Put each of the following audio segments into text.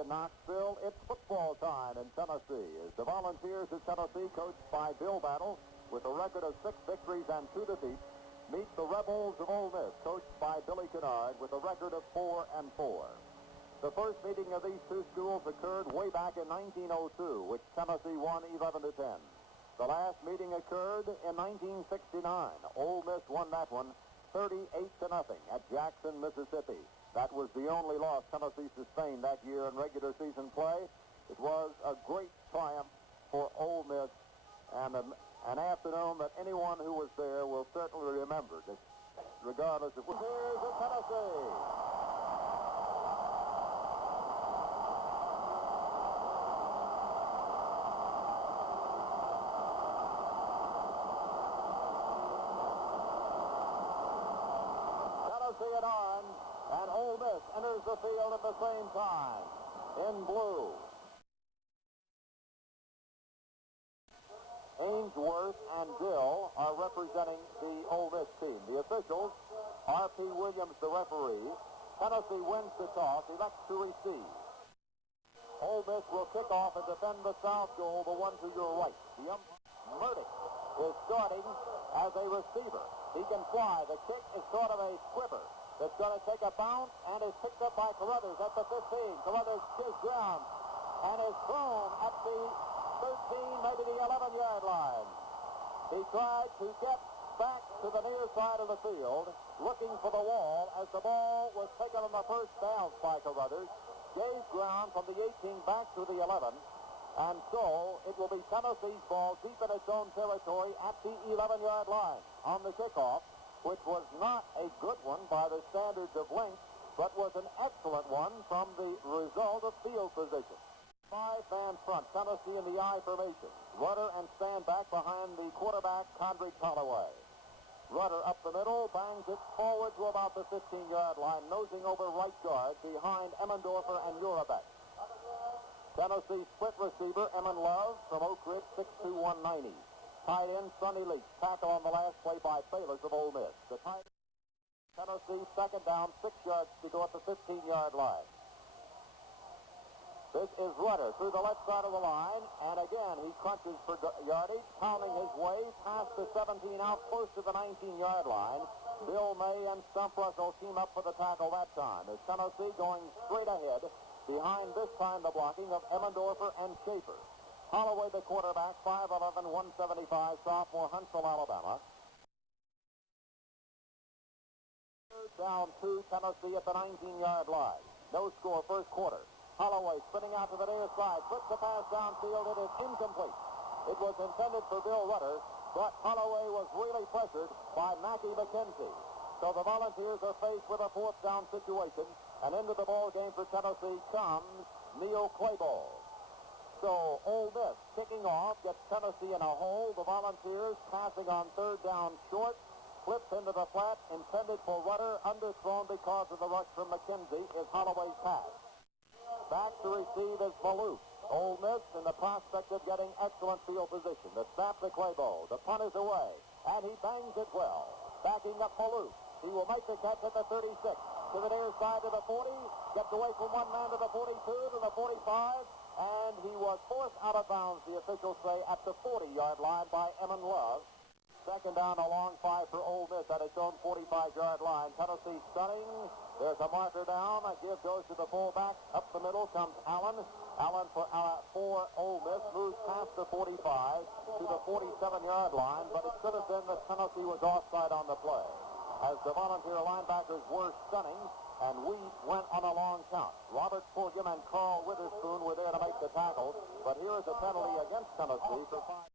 in Knoxville. It's football time in Tennessee as the Volunteers of Tennessee, coached by Bill Battle, with a record of 6 victories and 2 defeats, meet the Rebels of Ole Miss, coached by Billy Kennard, with a record of 4-4. The first meeting of these two schools occurred way back in 1902, which Tennessee won 11-10. The last meeting occurred in 1969. Ole Miss won that one 38-0 at Jackson, Mississippi. That was the only loss Tennessee sustained that year in regular season play. It was a great triumph for Ole Miss, and an afternoon that anyone who was there will certainly remember, regardless of who. Here's a Tennessee. At orange, and Ole Miss enters the field at the same time in blue. Ainsworth and Dill are representing the Ole Miss team. The officials, R.P. Williams, the referee. Tennessee wins the toss, elects to receive. Ole Miss will kick off and defend the south goal, the one to your right. The umpire, Murdoch, is starting as a receiver. He can fly. The kick is sort of a squibber that's going to take a bounce and is picked up by Carruthers at the 15. Carruthers is ground and is thrown at the 13, maybe the 11-yard line. He tried to get back to the near side of the field, looking for the wall as the ball was taken on the first bounce by Carruthers, gave ground from the 18 back to the 11, and so it will be Tennessee's ball deep in its own territory at the 11-yard line on the kickoff, which was not a good one by the standards of length, but was an excellent one from the result of field position. 5-man front, Tennessee in the I formation. Rudder and stand back behind the quarterback, Condredge Holloway. Rudder up the middle, bangs it forward to about the 15-yard line, nosing over right guard behind Emmendorfer and Urabek. Tennessee split receiver, Emmon Love from Oak Ridge, 6'2", 190. Tight end, Sonny Leach. Tackle on the last play by Bayless of Ole Miss. The tight end, Tennessee, second down, 6 yards to go at the 15-yard line. This is Rudder through the left side of the line, and again he crunches for yardage, pounding his way past the 17, out close to the 19-yard line. Bill May and Stump Russell team up for the tackle that time. As Tennessee going straight ahead, behind this time the blocking of Emmendorfer and Schaefer. Holloway, the quarterback, 5'11", 175, sophomore, Huntsville, Alabama. Third down 2, Tennessee at the 19-yard line. No score, first quarter. Holloway spinning out to the near side, puts the pass downfield. It is incomplete. It was intended for Bill Rudder, but Holloway was really pressured by Mackie McKenzie. So the Volunteers are faced with a fourth down situation, and into the ball game for Tennessee comes Neil Clayball. So Ole Miss kicking off, gets Tennessee in a hole. The Volunteers passing on third down short, flips into the flat, intended for Rudder, underthrown because of the rush from McKenzie, is Holloway's pass. Back to receive is Maloof. Ole Miss in the prospect of getting excellent field position. The snap to Clayball. The punt is away, and he bangs it well. Backing up Maloof. He will make the catch at the 36. To the near side to the 40. Gets away from one man to the 42, to the 45. And he was forced out of bounds, the officials say, at the 40-yard line by Emmon Love. Second down, a long 5 for Ole Miss at its own 45-yard line. Tennessee stunning. There's a marker down. A give goes to the fullback. Up the middle comes Allen. Allen for Ole Miss moves past the 45 to the 47-yard line, but it should have been that Tennessee was offside on the play, as the Volunteer linebackers were stunning, and we went on a long count. Robert Fulgham and Carl Witherspoon were there to make the tackle, but here is a penalty against Tennessee for 5.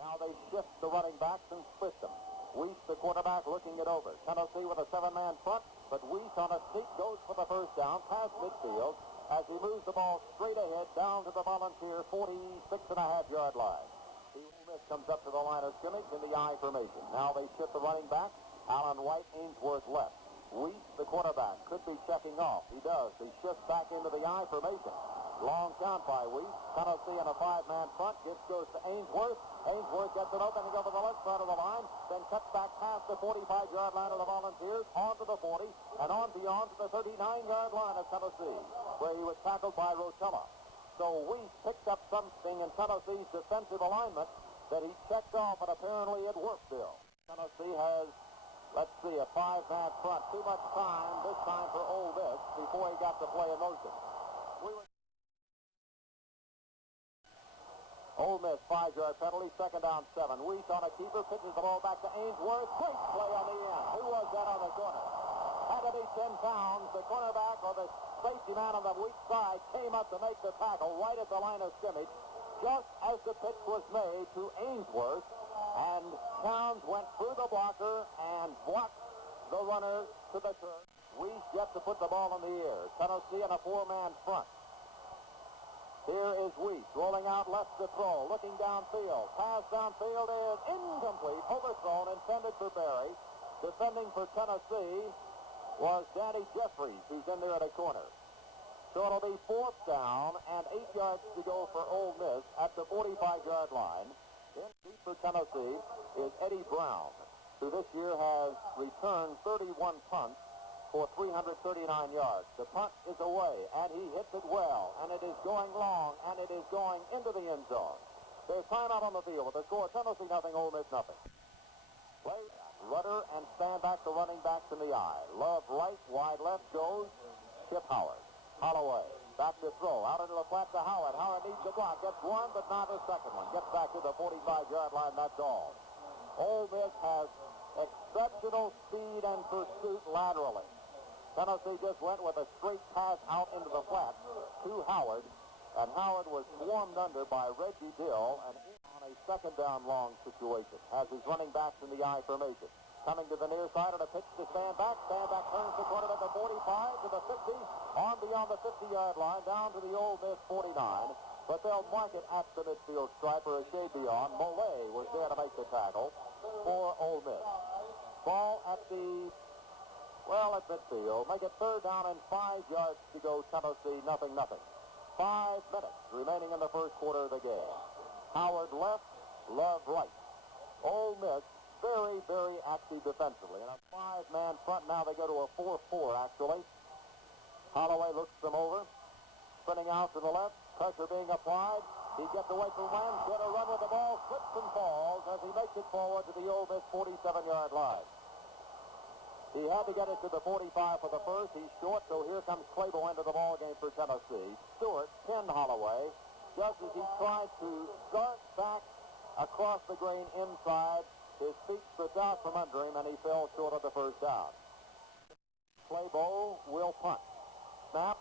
Now they shift the running backs and split them. Weiss, the quarterback, looking it over. Tennessee with a 7-man front, but Weiss on a sneak goes for the first down past midfield as he moves the ball straight ahead down to the Volunteer 46.5-yard line. Ole Miss comes up to the line of scrimmage in the I formation. Now they shift the running back. Allen White, Ainsworth left. Weiss, the quarterback, could be checking off. He does. He shifts back into the I formation. Long count by Weiss. Tennessee in a 5-man front. Gibbs goes to Ainsworth. Ainsworth gets it opening over the left side of the line, then cuts back past the 45-yard line of the Volunteers, onto the 40, and on beyond to the 39-yard line of Tennessee. where he was tackled by Rotella. So we picked up something in Tennessee's defensive alignment that he checked off, and apparently it worked, Bill. Tennessee has, let's see, a 5-man front. Too much time, this time for Ole Miss, before he got to play in motion. Ole Miss, 5-yard penalty, second down, 7. Weiss on a keeper, pitches the ball back to Ainsworth. Great play on the end. Who was that on the corner? Had to be 10 pounds. The cornerback, or the safety man on the weak side, came up to make the tackle right at the line of scrimmage, just as the pitch was made to Ainsworth. And Towns went through the blocker and blocked the runner to the turf. Weiss yet to put the ball in the air. Tennessee in a 4-man front. Here is Weiss rolling out left to throw, looking downfield. Pass downfield is incomplete, overthrown, intended for Barry. Defending for Tennessee was Danny Jeffries, who's in there at a corner. So it'll be 4th down and 8 yards to go for Ole Miss at the 45-yard line. In deep for Tennessee is Eddie Brown, who this year has returned 31 punts for 339 yards. The punt is away, and he hits it well, and it is going long, and it is going into the end zone. There's timeout on the field with the score Tennessee nothing, Ole Miss nothing. Play, rudder, and stand back to running backs in the eye. Love right, wide left goes Chip Howard. Holloway, back to throw, out into the flat to Howard. Howard needs the block, gets one, but not a second one. Gets back to the 45-yard line, that's all. Ole Miss has exceptional speed and pursuit laterally. Tennessee just went with a straight pass out into the flat to Howard, and Howard was swarmed under by Reggie Dill, and on a second down long situation. Has his running backs in the I formation. Coming to the near side on a pitch to stand back. Stand back turns the corner to the 45, to the 50, on beyond the 50-yard line, down to the Ole Miss 49. But they'll mark it at the midfield stripe or a shade beyond. Mollet was there to make the tackle for Ole Miss. Ball at the at midfield. Make it 3rd down and 5 yards to go. Tennessee, nothing. 5 minutes remaining in the first quarter of the game. Howard left, Love right. Ole Miss, very, very active defensively. In a 5-man front now, they go to a 4-4, actually. Holloway looks them over. Spinning out to the left. Pressure being applied. He gets away from Rams. Going to run with the ball. Slips and falls as he makes it forward to the Ole Miss 47-yard line. He had to get it to the 45 for the first. He's short, so here comes Clabo into the ball game for Tennessee. Stewart pinned Holloway just as he tried to start back across the grain inside. His feet slipped out from under him, and he fell short of the first down. Clabo will punt. Snap.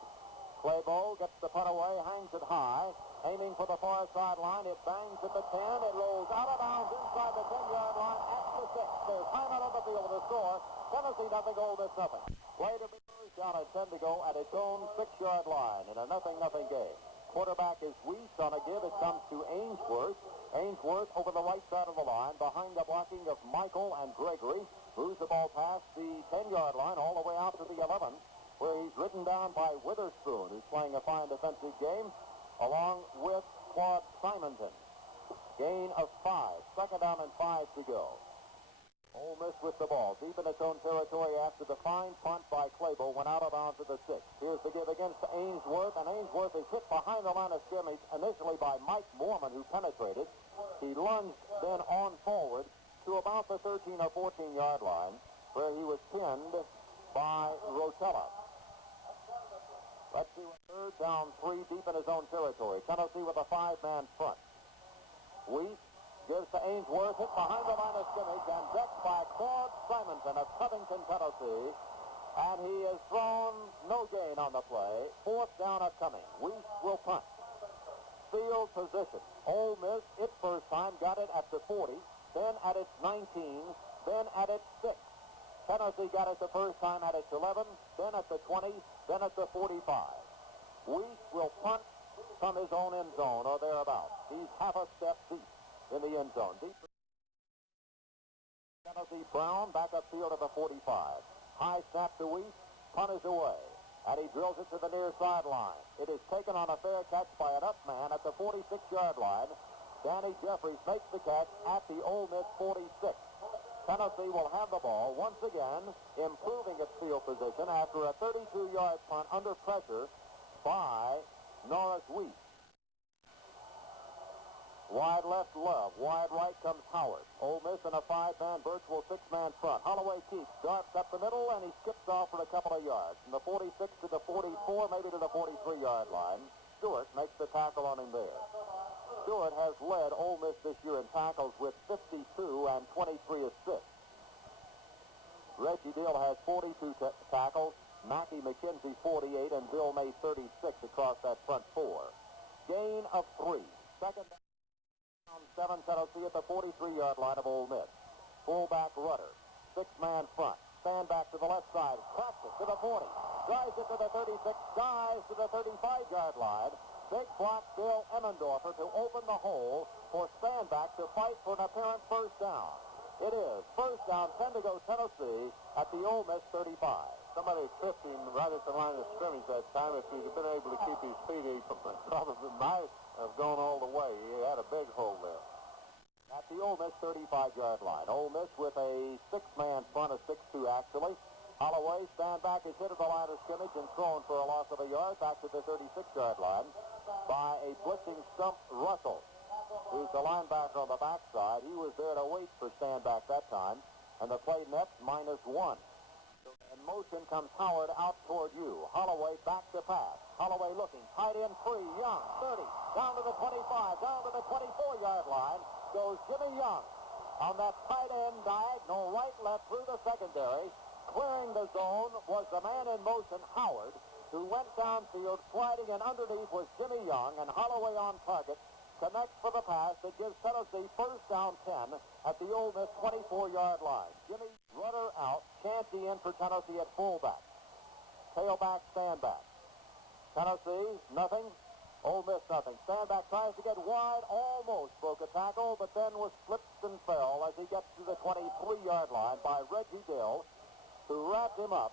Clabo gets the punt away, hangs it high, aiming for the far sideline. It bangs at the 10. It rolls out of bounds inside the 10-yard line at the 6. There's timeout on the field with a score. Tennessee nothing, Ole Miss nothing. Play to be first down at 10 to go at its own 6-yard line in a nothing game. Quarterback is Weiss on a give. It comes to Ainsworth. Ainsworth over the right side of the line behind the blocking of Michael and Gregory. Moves the ball past the 10-yard line all the way out to the 11, where he's ridden down by Witherspoon, who's playing a fine defensive game, along with Claude Simonton. Gain of 5. Second down and 5 to go. Ole Miss with the ball deep in its own territory after the fine punt by Clabo went out of bounds to the 6. Here's the give against Ainsworth, and Ainsworth is hit behind the line of scrimmage initially by Mike Mormon, who penetrated. He lunged then on forward to about the 13 or 14-yard line, where he was pinned by Rotella. Let's see what 3rd down 3 deep in his own territory. Tennessee with a 5-man front. Weiss gives to Ainsworth, hit behind the line of scrimmage, and decked by Claude Simonton of Covington, Tennessee. And he has thrown no gain on the play. 4th down upcoming. Weiss will punt. Field position. Ole Miss, its first time, got it at the 40, then at its 19, then at its 6. Tennessee got it the first time at its 11, then at the 20, then at the 45. Weiss will punt from his own end zone or thereabouts. He's half a step deep in the end zone. Deep. Tennessee Brown back upfield at the 45. High snap to Weiss. Punt is away. And he drills it to the near sideline. It is taken on a fair catch by an up man at the 46-yard line. Danny Jeffries makes the catch at the Ole Miss 46. Tennessee will have the ball once again, improving its field position after a 32-yard punt under pressure by Norris Weiss. Wide left, Love. Wide right comes Howard. Ole Miss in a 5-man virtual 6-man front. Holloway keeps, darts up the middle, and he skips off for a couple of yards. From the 46 to the 44, maybe to the 43-yard line. Stewart makes the tackle on him there. Stewart has led Ole Miss this year in tackles with 52 and 23 assists. Reggie Dill has 42 tackles. Mackie McKenzie 48, and Bill May 36 across that front four. Gain of 3. Second down. 7 Tennessee at the 43-yard line of Ole Miss. Fullback Rudder. 6-man front. Stand back to the left side. Cracks it to the 40. Drives it to the 36. Dives to the 35-yard line. Big block Bill Emmendorfer to open the hole for Standback to fight for an apparent first down. It is first down, 10 to go Tennessee at the Ole Miss 35. Somebody tripped him right at the line of scrimmage that time. If he'd have been able to keep his feet, he probably might have gone all the way. He had a big hole there. At the Ole Miss 35-yard line. Ole Miss with a 6-man front, a 6-2 actually. Holloway, Standback, is hit at the line of scrimmage and thrown for a loss of a yard back to the 36-yard line by a blitzing Stump Russell, who's the linebacker on the backside. He was there to wait for Standback that time, and the play net -1. In motion comes Howard out toward you. Holloway back to pass. Holloway looking. Tight end free. Young, 30. Down to the 25. Down to the 24-yard line goes Jimmy Young. On that tight end diagonal right left through the secondary. Clearing the zone was the man in motion, Howard, who went downfield sliding, and underneath was Jimmy Young, and Holloway on target. Connects for the pass that gives Tennessee first down 10 at the Ole Miss 24-yard line. Jimmy Rudder out. Chancey in for Tennessee at fullback. Tailback, Standback. Tennessee, nothing. Ole Miss, nothing. Standback tries to get wide, almost broke a tackle, but then was slipped and fell as he gets to the 23-yard line by Reggie Dill, who wrapped him up.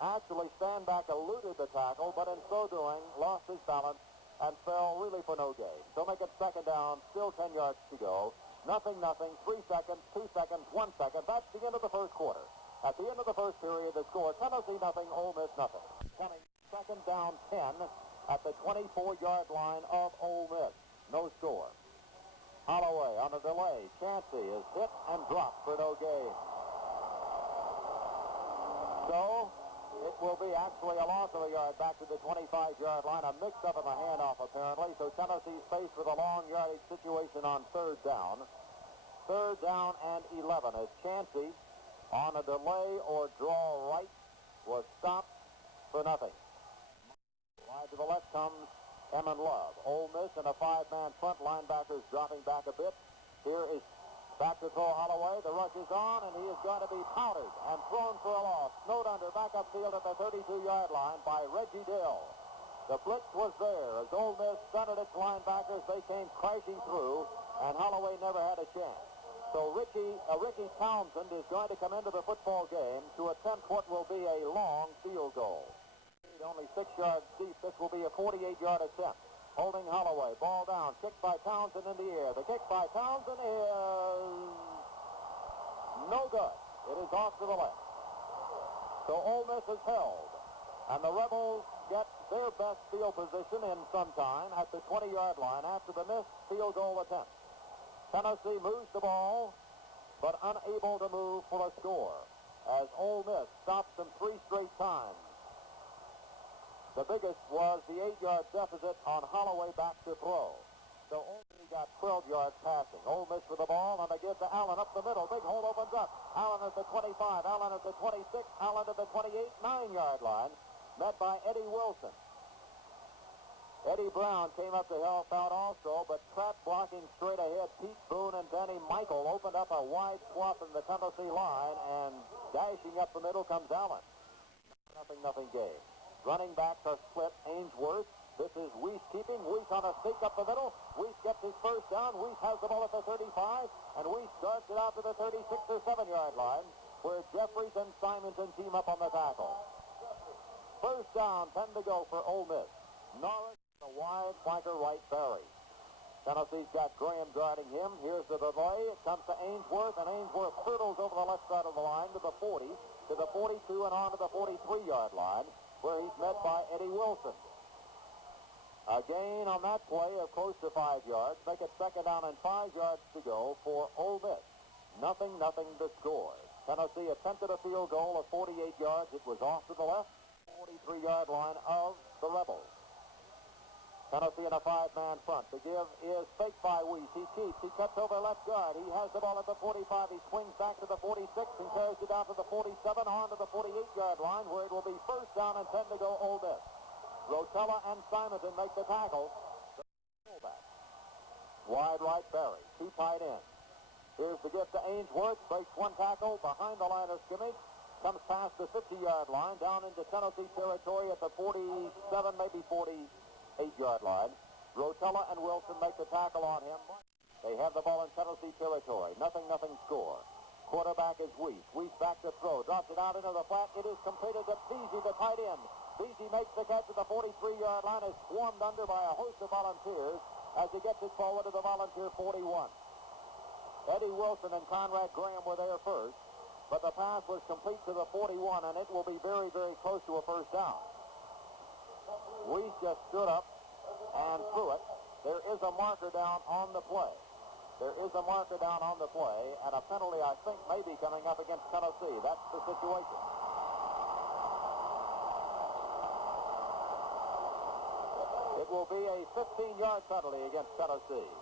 Actually, Standback eluded the tackle, but in so doing, lost his balance and fell really for no gain. So make it second down, still 10 yards to go. Nothing, 3 seconds, 2 seconds, 1 second. That's the end of the first quarter. At the end of the first period, the score, Tennessee nothing, Ole Miss nothing. Coming second down 10 at the 24-yard line of Ole Miss. No score. Holloway on a delay. Chancey is hit and dropped for no gain. So it will be actually a loss of a yard back to the 25-yard line. A mix-up in the handoff, apparently. So Tennessee's faced with a long yardage situation on third down. Third down and 11 as Chancey, on a delay or draw right, was stopped for nothing. Wide to the left comes Emmon Love. Ole Miss in a 5-man front. Linebackers dropping back a bit. Here is back to throw Holloway. The rush is on, and he is going to be powdered and thrown for a loss. Snowed under back upfield at the 32-yard line by Reggie Dill. The blitz was there as Ole Miss centered its linebackers. They came crashing through, and Holloway never had a chance. So Ricky Townsend is going to come into the football game to attempt what will be a long field goal. Only 6 yards deep. This will be a 48-yard attempt. Holding Holloway. Ball down. Kick by Townsend in the air. The kick by Townsend is no good. It is off to the left. So Ole Miss is held. And the Rebels get their best field position in some time at the 20-yard line after the missed field goal attempt. Tennessee moves the ball, but unable to move for a score as Ole Miss stops them 3 straight times. The biggest was the 8-yard deficit on Holloway back to throw. So only got 12 yards passing. Ole Miss with the ball, and they give to Allen up the middle. Big hole opens up. Allen at the 25, Allen at the 26, Allen at the 28, 9-yard line. Met by Eddie Wilson. Eddie Brown came up to help out also, but trap blocking straight ahead. Pete Boone and Danny Michael opened up a wide swath in the Tennessee line, and dashing up the middle comes Allen. Nothing game. Running backs are split. Ainsworth. This is Weiss keeping. Weiss on a sneak up the middle. Weiss gets his first down. Weiss has the ball at the 35, and Weiss starts it out to the 36 or 7-yard line, where Jeffries and Simonton team up on the tackle. First down, 10 to go for Ole Miss. Norris, the wide flanker right, Barry. Tennessee's got Graham guarding him. Here's the delay. It comes to Ainsworth, and Ainsworth hurdles over the left side of the line to the 40, to the 42, and on to the 43-yard line, where he's met by Eddie Wilson. A gain on that play of close to 5 yards. Make it second down and 5 yards to go for Ole Miss. Nothing to score. Tennessee attempted a field goal of 48 yards. It was off to the left, 43-yard line of the Rebels. Tennessee in a 5-man front. The give is fake by Weiss. He keeps. He cuts over left guard. He has the ball at the 45. He swings back to the 46 and carries it down to the 47, on to the 48-yard line, where it will be first down and 10 to go Ole Miss. Rotella and Simonton make the tackle. The fullback. Wide right, Barry. 2 tight ends. Here's the gift to Ainsworth. Breaks 1 tackle behind the line of scrimmage. Comes past the 50-yard line down into Tennessee territory at the 47, maybe 48-yard line. Rotella and Wilson make the tackle on him. They have the ball in Tennessee territory. Nothing score. Quarterback is Weiss. Weiss back to throw. Drops it out into the flat. It is completed to Peasy, the tight end. Peasy makes the catch at the 43-yard line. Is swarmed under by a host of volunteers as he gets it forward to the volunteer 41. Eddie Wilson and Conrad Graham were there first, but the pass was complete to the 41, and it will be very close to a first down. Weiss just stood up and threw it. There is a marker down on the play. There is a marker down on the play, and a penalty, I think, may be coming up against Tennessee. That's the situation. It will be a 15-yard penalty against Tennessee,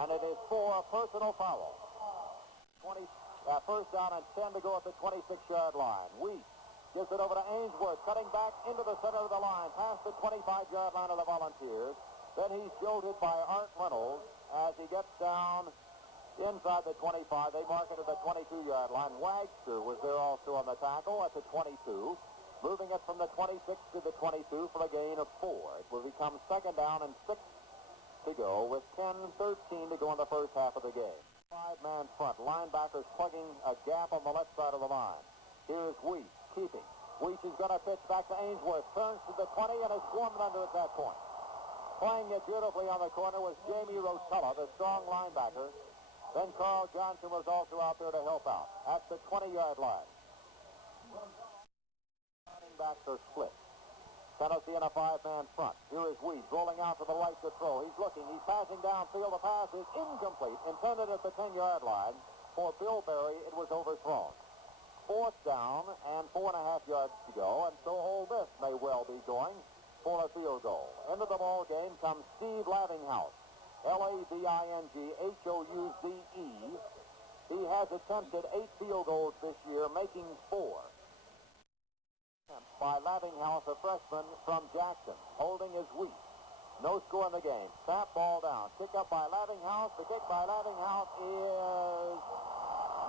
and it is for a personal foul. First down and 10 to go at the 26-yard line. Weiss gives it over to Ainsworth, cutting back into the center of the line, past the 25-yard line of the Volunteers. Then he's jolted by Art Reynolds as he gets down inside the 25. They mark it at the 22-yard line. Wagster was there also on the tackle at the 22, moving it from the 26 to the 22 for a gain of 4. It will become second down and 6 to go with 10-13 to go in the first half of the game. 5-man front. Linebackers plugging a gap on the left side of the line. Here's Weiss, keeping. Weiss is going to pitch back to Ainsworth. Turns to the 20 and is swarmed under at that point. Playing it beautifully on the corner was Jamie Rotella, the strong linebacker. Then Carl Johnson was also out there to help out at the 20-yard line. Running backs are split. Tennessee in a 5-man front. Here is Weiss rolling out to the right to throw. He's looking. He's passing downfield. The pass is incomplete. Intended at the 10-yard line. For Bill Berry, it was overthrown. Fourth down and 4.5 yards to go. And so Ole Miss may well be going for a field goal. Into the ball game comes Steve Lavinghouse. Lavinghouse. He has attempted 8 field goals this year, making 4. By Lavinghouse, a freshman from Jackson. Holding is Weiss. No score in the game. Snap ball down. Kick up by Lavinghouse. The kick by Lavinghouse is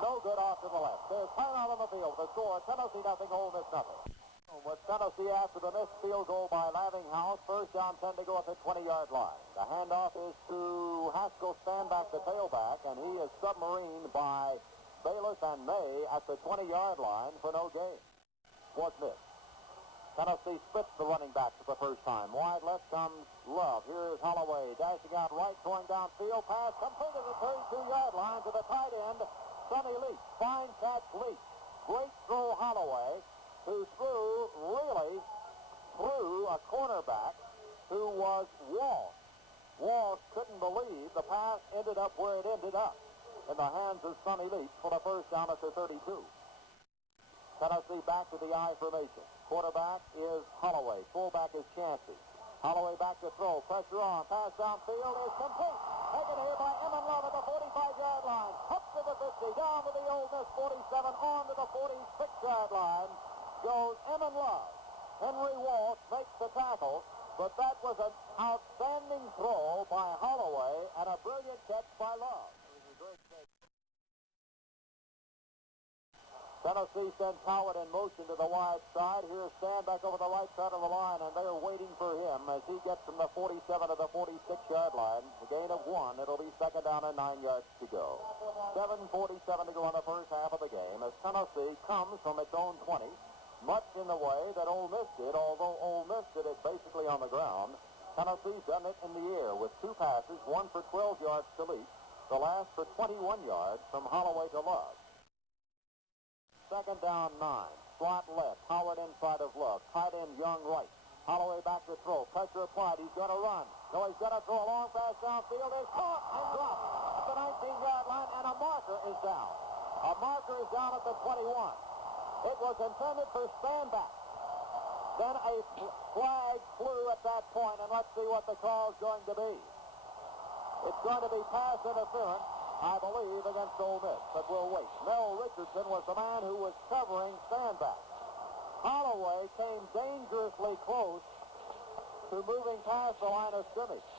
no good off to the left. There's timeout on the field. The score, Tennessee nothing, Ole Miss nothing. With Tennessee after the missed field goal by Lavinghouse. First down, 10 to go at the 20-yard line. The handoff is to Haskell, Standback, the tailback, and he is submarined by Bayless and May at the 20-yard line for no gain. Was missed. Tennessee splits the running back for the first time. Wide left comes Love. Here is Holloway dashing out right, throwing downfield. Pass completed at the 32-yard line to the tight end, Sonny Leach. Fine catch, Leach. Great throw, Holloway, who threw a cornerback who was Walsh. Walsh couldn't believe the pass ended up where it ended up, in the hands of Sonny Leach for the first down at the 32. Tennessee back to the I formation. Quarterback is Holloway. Fullback is Chancey. Holloway back to throw. Pressure on. Pass downfield is complete. Taken here by Emmon Love at the 45-yard line. Up to the 50. Down to the Ole Miss 47. On to the 46-yard line goes Emmon Love. Henry Walsh makes the tackle, but that was an outstanding throw by Holloway and a brilliant catch by Love. Tennessee sends Howard in motion to the wide side. Here's Standback over the right side of the line, and they're waiting for him as he gets from the 47 to the 46-yard line. A gain of 1. It'll be second down and 9 yards to go. 7:47 to go in the first half of the game as Tennessee comes from its own 20, much in the way that Ole Miss did, although Ole Miss did it basically on the ground. Tennessee's done it in the air with 2 passes, one for 12 yards to Leach, the last for 21 yards from Holloway to Love. Second down 9. Slot left. Howard inside of Love. Tight end Young right. Holloway back to throw. Pressure applied. He's going to run. No, he's going to throw a long pass downfield. It's caught and dropped at the 19-yard line, and a marker is down. A marker is down at the 21. It was intended for standback. Then a flag flew at that point, and let's see what the call is going to be. It's going to be pass interference, I believe, against Ole Miss, but we'll wait. Mel Richardson was the man who was covering standback. Holloway came dangerously close to moving past the line of scrimmage.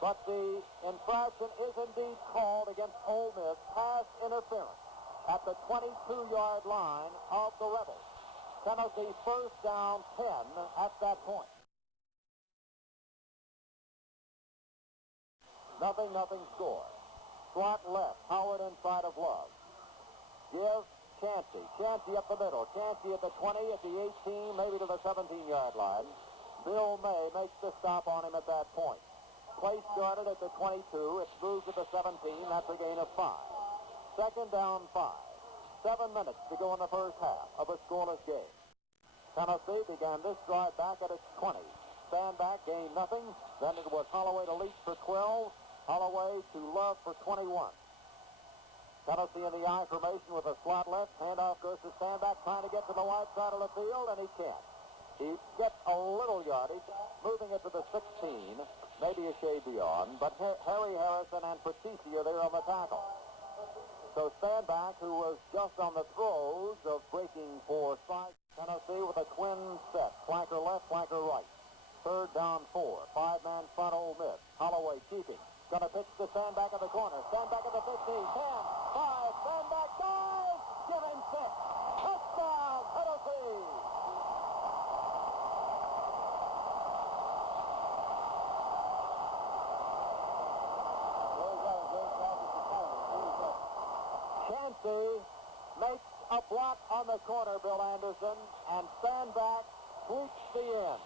But the infraction is indeed called against Ole Miss, pass interference at the 22-yard line of the Rebels. Tennessee first down 10 at that point. Nothing score. Slot left, Howard inside of Love. Give Chancey. Chancey up the middle. Chancey at the 20, at the 18, maybe to the 17-yard line. Bill May makes the stop on him at that point. Play started at the 22. It's moved to the 17. That's a gain of 5. Second down 5. 7 minutes to go in the first half of a scoreless game. Tennessee began this drive back at its 20. Stand back, gained nothing. Then it was Holloway to Leach for 12. Holloway to Love for 21. Tennessee in the I formation with a slot left. Handoff goes to Standback, trying to get to the wide side of the field, and he can't. He gets a little yardage, moving it to the 16, maybe a shade beyond, but Harry Harrison and Patrici are there on the tackle. So Standback, who was just on the throes of breaking for side, Tennessee with a twin set, flanker left, flanker right. Third down 4, 5-man front Ole Miss. Holloway keeping. Going to pitch to Standback in the corner. Standback at the 15, 10, 5, Standback dives, give him 6. Touchdown, Tennessee. Chancey makes a block on the corner, Bill Anderson, and Standback sweeps the end.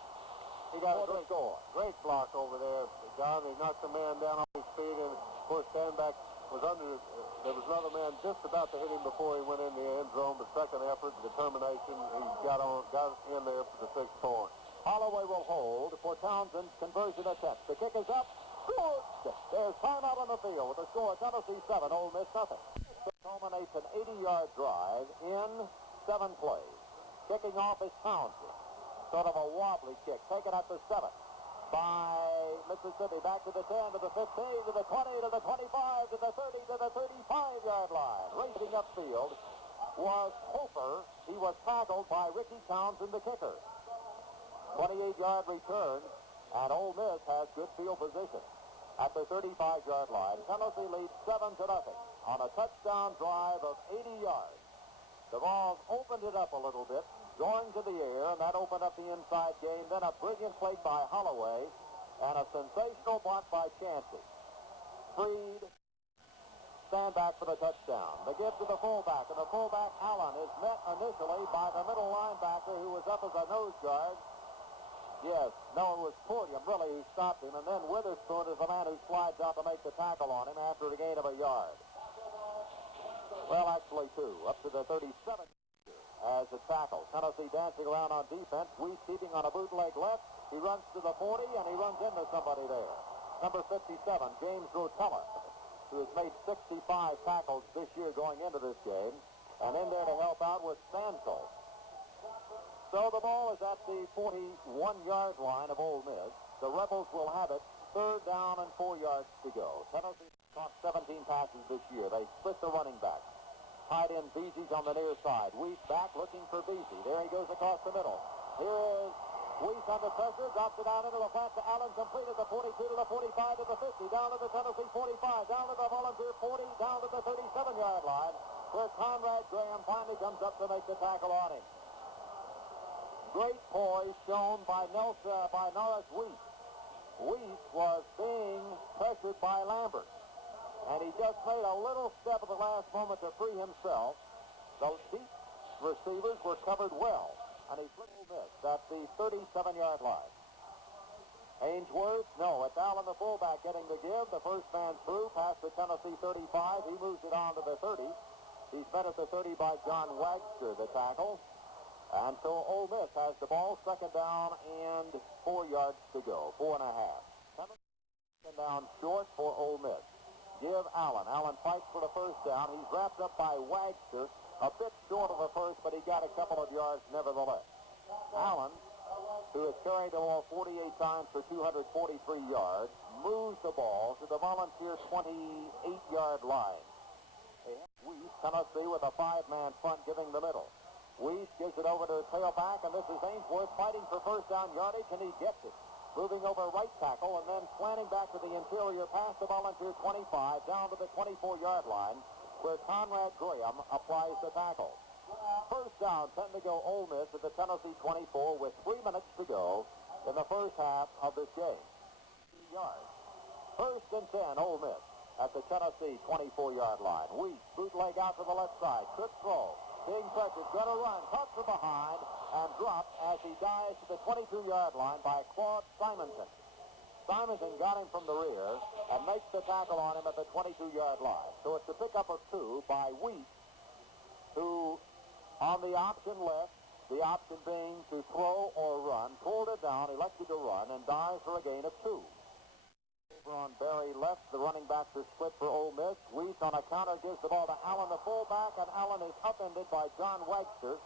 He got a great block over there, John. He knocked the man down on his feet, and of course Standback was under. There was another man just about to hit him before he went in the end zone. But second effort, determination, he got in there for the 6th point. Holloway will hold for Townsend's conversion attempt. The kick is up. Good. There's timeout on the field with a score of Tennessee 7, Ole Miss nothing. It culminates an 80-yard drive in 7 plays. Kicking off is Townsend. Sort of a wobbly kick, taken at the 7 by Mississippi. Back to the 10, to the 15, to the 20, to the 25, to the 30, to the 35-yard line. Racing upfield was Hofer. He was tackled by Ricky Townsend, the kicker. 28-yard return, and Ole Miss has good field position. At the 35-yard line, Tennessee leads 7-0 on a touchdown drive of 80 yards. The Vols opened it up a little bit, going to the air, and that opened up the inside game. Then a brilliant play by Holloway and a sensational block by Chancey. Freed, Standback for the touchdown. The give to the fullback, and the fullback, Allen, is met initially by the middle linebacker who was up as a nose guard. Yes, no, it was Pulliam really who stopped him, and then Witherspoon is the man who slides out to make the tackle on him after a gain of a yard. Well, actually 2, up to the 37 as a tackle. Tennessee dancing around on defense. Weiss keeping on a bootleg left. He runs to the 40, and he runs into somebody there. Number 57, James Rotella, who has made 65 tackles this year going into this game. And in there to help out was Stansel. So the ball is at the 41-yard line of Ole Miss. The Rebels will have it. Third down and 4 yards to go. Tennessee caught 17 passes this year. They split the running back. Tied in Beezy's on the near side. Weiss back looking for Beezy. There he goes across the middle. Here is Weiss under pressure. Drops it down into the flat to Allen. Complete at the 42 to the 45 to the 50. Down to the Tennessee 45. Down to the Volunteer 40. Down to the 37-yard line, where Conrad Graham finally comes up to make the tackle on him. Great poise shown by Norris Weiss. Weiss was being pressured by Lambert, and he just made a little step at the last moment to free himself. Those deep receivers were covered well, and he little missed at the 37-yard line. Ainsworth, no, it's Allen the fullback getting the give. The first man through past the Tennessee 35. He moves it on to the 30. He's met at the 30 by John Wagster, the tackle. And so Ole Miss has the ball, second down and 4 yards to go, 4.5. Second down short for Ole Miss. Give Allen. Allen fights for the first down. He's wrapped up by Wagster, a bit short of the first, but he got a couple of yards nevertheless. Allen, who has carried the ball 48 times for 243 yards, moves the ball to the Volunteer 28-yard line. Weiss, Tennessee with a 5-man front giving the middle. Weiss gives it over to the tailback, and this is Ainsworth fighting for first down yardage, and he gets it. Moving over right tackle, and then slanting back to the interior past the Volunteer 25, down to the 24-yard line, where Conrad Graham applies the tackle. First down, 10 to go, Ole Miss at the Tennessee 24 with 3 minutes to go in the first half of this game. Yards. First and 10, Ole Miss at the Tennessee 24-yard line. Weiss, bootleg out to the left side. Quick throw. Being pressured, going to run. Caught from behind and dropped as he dives to the 22-yard line by Claude Simonton. Simonton got him from the rear and makes the tackle on him at the 22-yard line. So it's a pickup of 2 by Weiss, who on the option left, the option being to throw or run, pulled it down, elected to run, and dives for a gain of 2. Over on Barry left, the running backs are split for Ole Miss. Weiss on a counter gives the ball to Allen, the fullback, and Allen is upended by John Wagster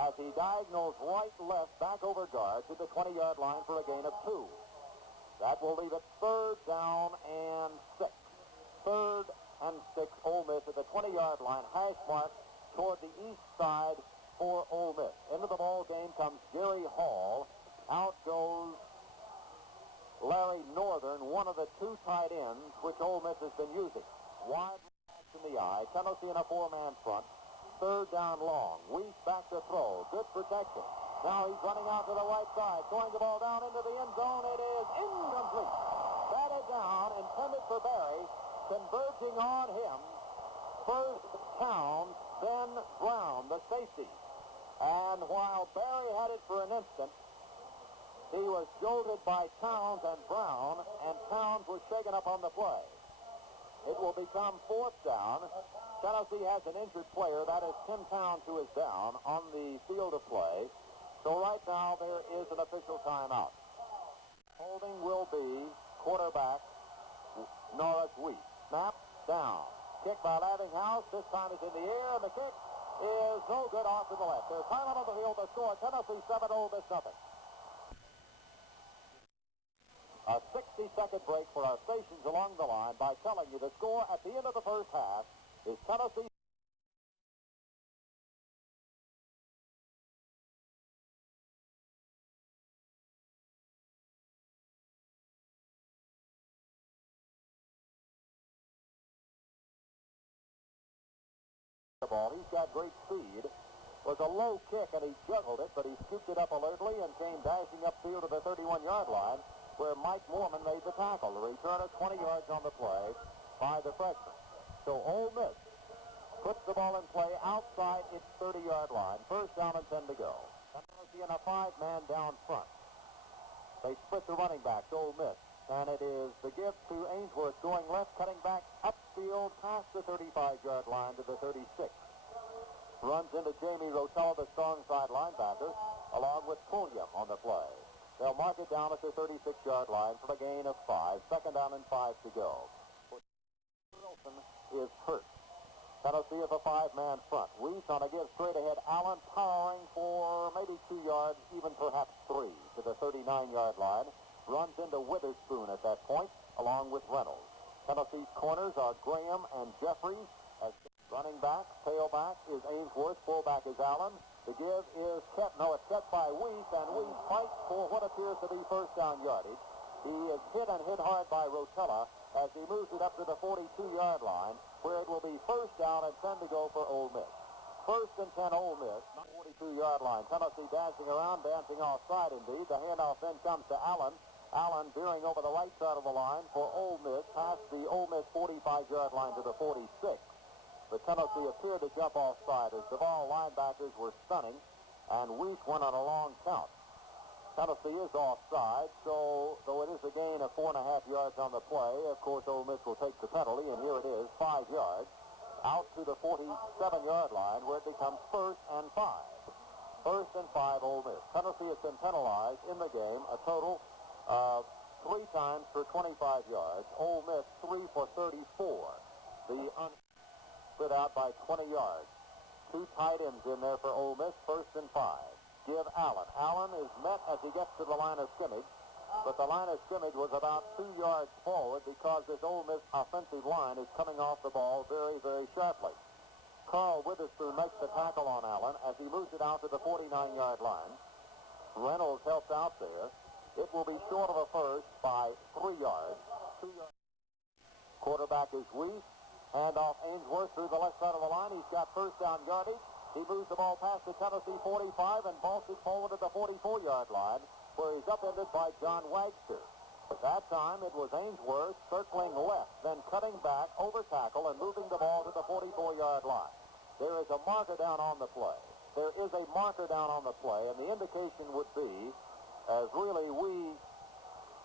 as he diagonals right-left back over guard to the 20-yard line for a gain of 2. That will leave it third down and 6. Third and 6, Ole Miss at the 20-yard line, hash mark toward the east side for Ole Miss. Into the ball game comes Gary Hall. Out goes Larry Northern, one of the 2 tight ends which Ole Miss has been using. Wide in the eye. Tennessee in a 4-man front. Third down long. Weiss back to throw. Good protection. Now he's running out to the right side. Throwing the ball down into the end zone. It is incomplete. Batted down, intended for Barry. Converging on him. First Towns, then Brown, the safety. And while Barry had it for an instant, he was jolted by Towns and Brown, and Towns was shaken up on the play. It will become fourth down. Tennessee has an injured player. That is Tim Towns, who is down on the field of play. So right now there is an official timeout. Holding will be quarterback Norris Weiss. Snap, down. Kick by Lathinghouse. This time is in the air, and the kick is no good off to the left. There's time on the field to score. Tennessee 7, Ole Miss nothing. A 60-second break for our stations along the line by telling you the score at the end of the first half is Tennessee. The ball. He's got great speed. Was a low kick, and he juggled it, but he scooped it up alertly and came dashing upfield to the 31-yard line, where Mike Moorman made the tackle. The return of 20 yards on the play by the freshman. So Ole Miss puts the ball in play outside its 30-yard line. First down and 10 to go. Tennessee in a 5-man down front. They split the running backs, Ole Miss. And it is the gift to Ainsworth going left, cutting back upfield past the 35-yard line to the 36. Runs into Jamie Rotella, the strong side linebacker, along with Pulliam on the play. They'll mark it down at the 36-yard line for a gain of 5. Second down and 5 to go. Wilson is hurt. Tennessee is a 5-man front. Weiss on a give straight ahead. Allen powering for maybe 2 yards, even perhaps 3 to the 39-yard line. Runs into Witherspoon at that point, along with Reynolds. Tennessee's corners are Graham and Jeffries. As running back, tailback is Ainsworth. Fullback is Allen. The give is set by Weiss, and Weiss fights for what appears to be first down yardage. He is hit hard by Rotella as he moves it up to the 42-yard line, where it will be first down and 10 to go for Ole Miss. First and 10, Ole Miss, 42-yard line. Tennessee dancing around, dancing offside indeed. The handoff then comes to Allen. Allen veering over the right side of the line for Ole Miss, past the Ole Miss 45-yard line to the 46. But Tennessee appeared to jump offside as the ball linebackers were stunning, and Weiss went on a long count. Tennessee is offside, so though it is a gain of 4.5 yards on the play, of course Ole Miss will take the penalty, and here it is, 5 yards, out to the 47-yard line, where it becomes first and 5. First and 5, Ole Miss. Tennessee has been penalized in the game a total of 3 times for 25 yards. Ole Miss 3 for 34. The split out by 20 yards. 2 tight ends in there for Ole Miss. First and 5. Give Allen. Allen is met as he gets to the line of scrimmage, but the line of scrimmage was about 2 yards forward because this Ole Miss offensive line is coming off the ball very, very sharply. Carl Witherspoon makes the tackle on Allen as he moves it out to the 49-yard line. Reynolds helps out there. It will be short of a first by 3 yards. 2 yards. Quarterback is Weiss. Hand off Ainsworth through the left side of the line. He's got first down yardage. He moves the ball past the Tennessee 45 and vaults it forward to the 44-yard line, where he's upended by John Wagster. At that time, it was Ainsworth circling left, then cutting back, over tackle, and moving the ball to the 44-yard line. There is a marker down on the play. There is a marker down on the play, and the indication would be, as really we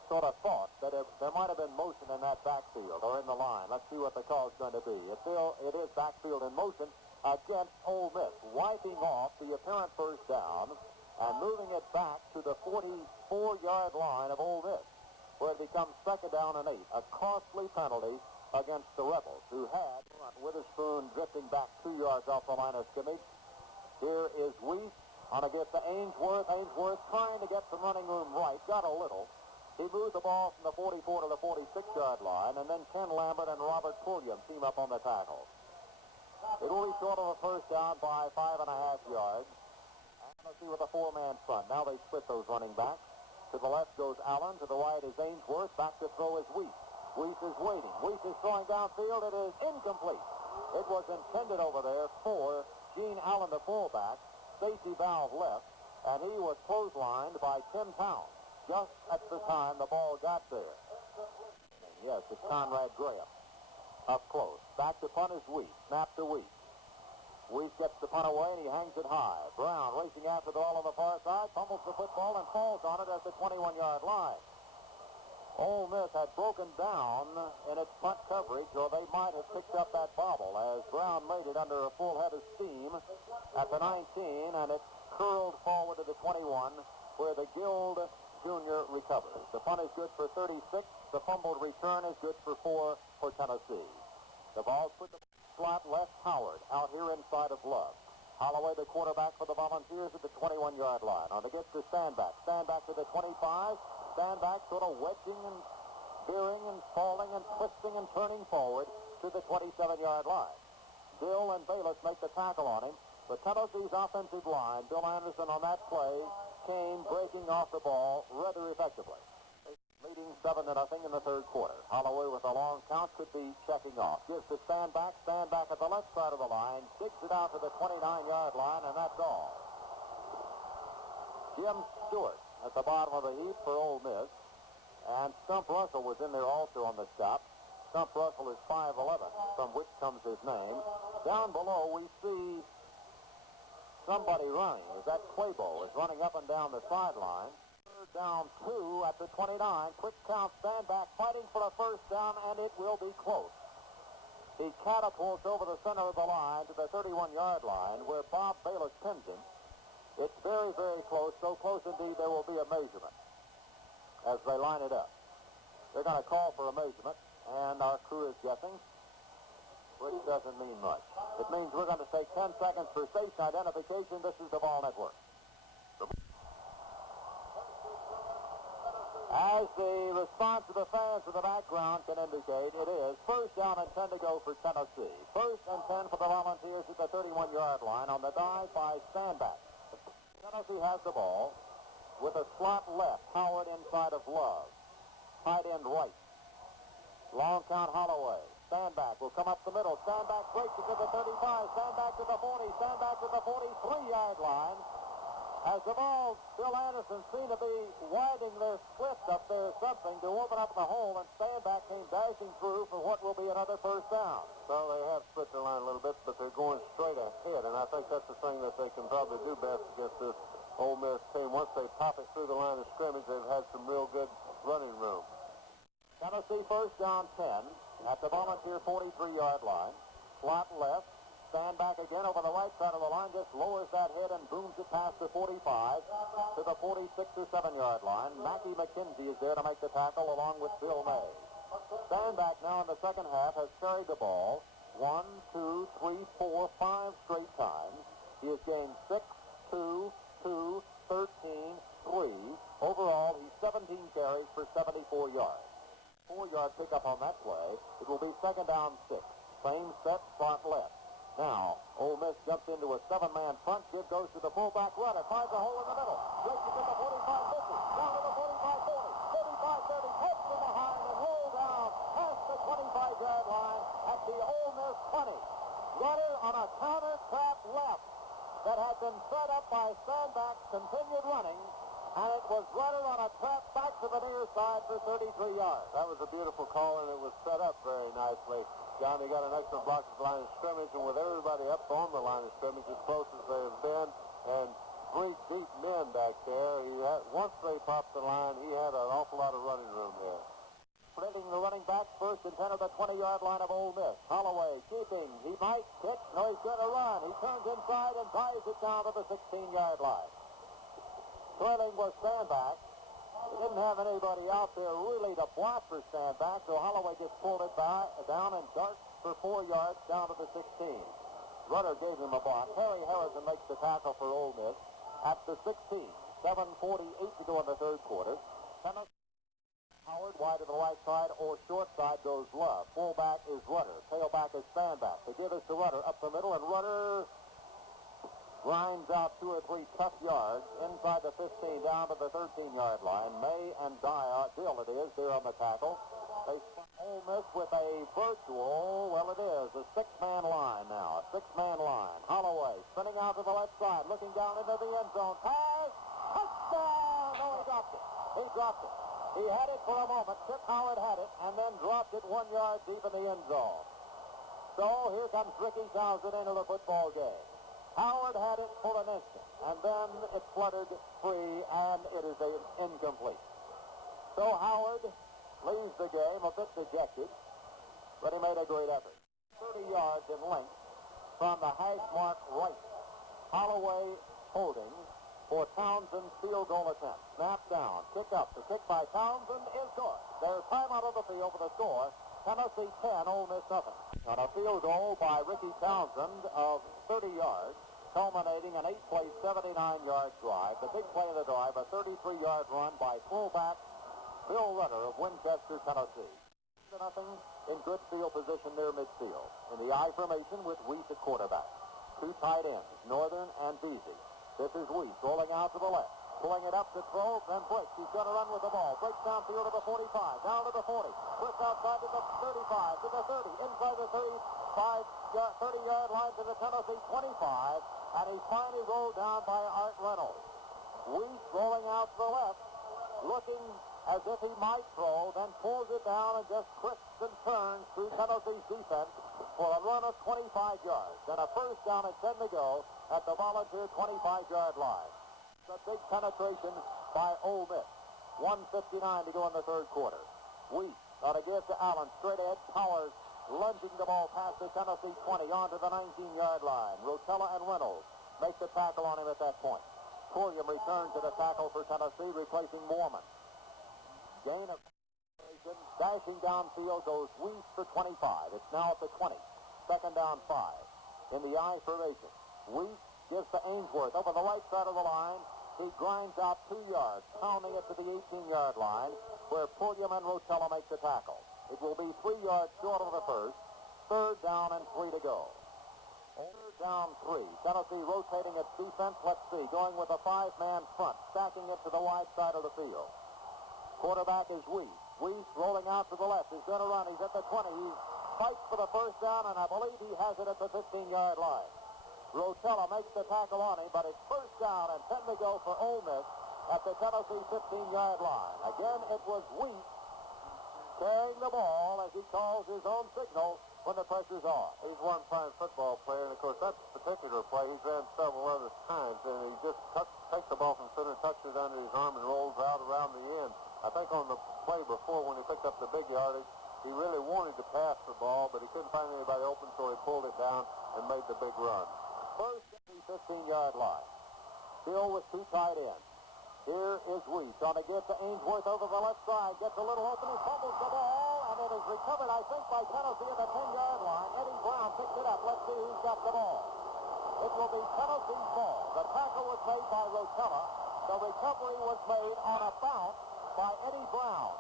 sort of thought, that there might have been motion in that backfield or in the line. Let's see what the call is going to be. It is backfield in motion against Ole Miss, wiping off the apparent first down and moving it back to the 44-yard line of Ole Miss, where it becomes second down and 8. A costly penalty against the Rebels, who had Witherspoon drifting back 2 yards off the line of scrimmage. Here is Weiss on a gift to Ainsworth. Ainsworth trying to get some running room right. Got a little. He moved the ball from the 44 to the 46-yard line, and then Ken Lambert and Robert Pulliam team up on the tackle. It will be short of a first down by 5.5 yards. And let's see with a 4-man front. Now they split those running backs. To the left goes Allen. To the right is Ainsworth. Back to throw is Weiss. Weiss is waiting. Weiss is throwing downfield. It is incomplete. It was intended over there for Gene Allen, the fullback. Stacy Valve left, and he was clotheslined by Tim Towns just at the time the ball got there. Yes, it's Conrad Graham up close. Back to punt is Weiss. Snap to Weiss. Weiss gets the punt away, and he hangs it high. Brown racing after the ball on the far side, fumbles the football and falls on it at the 21-yard line. Ole Miss had broken down in its punt coverage, or they might have picked up that bobble as Brown made it under a full head of steam at the 19, and it curled forward to the 21, where the Guild Jr. recovers. The punt is good for 36. The fumbled return is good for 4 for Tennessee. The ball's put the slot left. Howard out here inside of Love. Holloway, the quarterback for the Volunteers, at the 21-yard line. On the get to Standback. Standback to the 25. Standback sort of wedging and veering and falling and twisting and turning forward to the 27-yard line. Bill and Bayless make the tackle on him. But Tennessee's offensive line, Bill Anderson on that play, came breaking off the ball rather effectively. Leading 7-0 in the third quarter. Holloway with a long count could be checking off. Gives to Standback. Standback at the left side of the line. Digs it out to the 29-yard line, and that's all. Jim Stewart at the bottom of the heap for Ole Miss. And Stump Russell was in there also on the stop. Stump Russell is 5'11", from which comes his name. Down below we see somebody running. Is that Quabo is running up and down the sideline. Down 2 at the 29. Quick count. Standback fighting for a first down, and it will be close. He catapults over the center of the line to the 31-yard line, where Bob Bayless pins him. It's very, very close. So close indeed there will be a measurement as they line it up. They're going to call for a measurement, and our crew is guessing, which doesn't mean much. It means we're going to take 10 seconds for station identification. This is the Ball Network. As the response of the fans in the background can indicate, it is first down and 10 to go for Tennessee. First and 10 for the Volunteers at the 31-yard line on the dive by Standback. Tennessee has the ball with a slot left. Howard inside of Love. Tight end right. Long count Holloway. Standback will come up the middle. Standback breaks it to the 35. Standback to the 40. Standback to the 43-yard line. As the ball, Bill Anderson seemed to be widening their split up there something to open up the hole, and Standback came dashing through for what will be another first down. Well, they have split the line a little bit, but they're going straight ahead, and I think that's the thing that they can probably do best against this Ole Miss team. Once they pop it through the line of scrimmage, they've had some real good running room. Tennessee first down 10 at the Volunteer 43-yard line. Slot left. Stand back again over the right side of the line, just lowers that head and booms it past the 45 to the 46 or 7-yard line. Mackie McKenzie is there to make the tackle along with Bill May. Stand back now in the second half has carried the ball 1, 2, 3, 4, 5 straight times. He has gained 6, 2, 2, 13, 3. Overall, he's 17 carries for 74 yards. 4-yard pickup on that play. It will be second down 6. Same set, front left. Now, Ole Miss jumps into a 7-man front. Give goes to the fullback runner. Finds a hole in the middle. Races to the 45-50. Down to the 45-40. 35-30. Hits from behind and roll down past the 25-yard line at the Ole Miss 20. Runner on a counter trap left that had been set up by Sandback continued running, and it was runner on a trap back to the near side for 33 yards. That was a beautiful call, and it was set up very nicely. Johnny got an excellent block at the line of scrimmage, and with everybody up on the line of scrimmage as close as they have been, and 3 deep men back there, once they popped the line, he had an awful lot of running room there. Splitting the running back first and 10 of the 20-yard line of Ole Miss. Holloway keeping. He might pitch. No, he's going to run. He turns inside and drives it down to the 16-yard line. Trailing was Sandback. He didn't have anybody out there really to block for Sandback, so Holloway just pulled it down and darts for 4 yards down to the 16. Rudder gave him a block. Harry Harrison makes the tackle for Ole Miss at the 16. 7:48 to go in the third quarter. Howard wide to the right side or short side goes Love. Fullback is Rudder. Tailback is Sandback. They give us to Rudder up the middle, and Rudder grinds out 2 or 3 tough yards inside the 15 down to the 13-yard line. May and Dill it is there on the tackle. They spun Ole Miss with a virtual, well, it is a 6-man line now, a 6-man line. Holloway spinning out to the left side, looking down into the end zone. Pass! Touchdown! No, he dropped it. He dropped it. He had it for a moment. Chip Howard had it and then dropped it 1 yard deep in the end zone. So here comes Ricky Townsend into the football game. Howard had it for an instant, and then it fluttered free, and it is incomplete. So Howard leaves the game a bit dejected, but he made a great effort. 30 yards in length from the hash mark right. Holloway holding for Townsend's field goal attempt. Snap down, kick up. The kick by Townsend is good. There's time out of the field for the score. Tennessee 10, Ole Miss nothing. On a field goal by Ricky Townsend of 30 yards, culminating an 8-play, 79-yard drive. The big play of the drive, a 33-yard run by fullback Bill Rudder of Winchester, Tennessee. Nothing in good field position near midfield. In the I formation with Weiss at quarterback. 2 tight ends, Northern and Beasy. This is Weiss rolling out to the left. Pulling it up to throw, then breaks. He's going to run with the ball. Breaks downfield to the 45, down to the 40. Breaks outside to the 35, to the 30, inside the 30-yard line to the Tennessee 25, and he's finally rolled down by Art Reynolds. Weiss rolling out to the left, looking as if he might throw, then pulls it down and just crisps and turns through Tennessee's defense for a run of 25 yards. And a first down at 10 to go at the Volunteer 25-yard line. A big penetration by Ole Miss. 1:59 to go in the third quarter. Weiss got to give to Allen. Straight ahead. Powers lunging the ball past the Tennessee 20 onto the 19-yard line. Rotella and Reynolds make the tackle on him at that point. Pulliam returns to the tackle for Tennessee, replacing Moorman. Gain of dashing downfield goes Weiss for 25. It's now at the 20. Second down 5. In the I formation. Weiss gives to Ainsworth over the right side of the line. He grinds out 2 yards, pounding it to the 18-yard line, where Pulliam and Rotella make the tackle. It will be 3 yards short of the first. Third down and 3 to go. Third down 3. Tennessee rotating its defense. Let's see, going with a 5-man front, stacking it to the wide side of the field. Quarterback is Weiss. Weiss rolling out to the left. He's going to run. He's at the 20. He fights for the first down, and I believe he has it at the 15-yard line. Rotella makes the tackle on him, but it's first down and 10 to go for Ole Miss at the Tennessee 15-yard line. Again, it was Weiss carrying the ball as he calls his own signal when the pressure's on. He's one fine football player, and of course that particular play he's ran several other times, and he just takes the ball from center, tucks it under his arm, and rolls out around the end. I think on the play before when he picked up the big yardage, He really wanted to pass the ball, but he couldn't find anybody open, so he pulled it down and made the big run. First at the 15-yard line. Still with two tight ends. Here is Weiss trying to get to Ainsworth over the left side. Gets a little opening, fumbles the ball, and it is recovered, I think, by Tennessee at the 10-yard line. Eddie Brown picks it up. Let's see who's got the ball. It will be Tennessee's ball. The tackle was made by Rotella. The recovery was made on a bounce by Eddie Brown.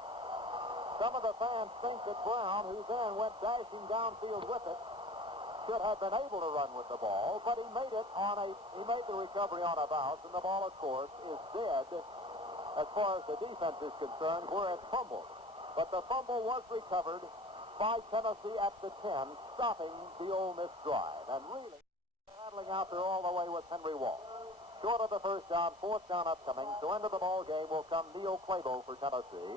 Some of the fans think that Brown, who then went dashing downfield with it, should have been able to run with the ball, but he made the recovery on a bounce, and the ball, of course, is dead as far as the defense is concerned, where it fumbled. But the fumble was recovered by Tennessee at the 10, stopping the Ole Miss drive. And really, battling out there all the way with Henry Walsh. Short of the first down, fourth down upcoming. So into the ball game will come Neil Clabo for Tennessee.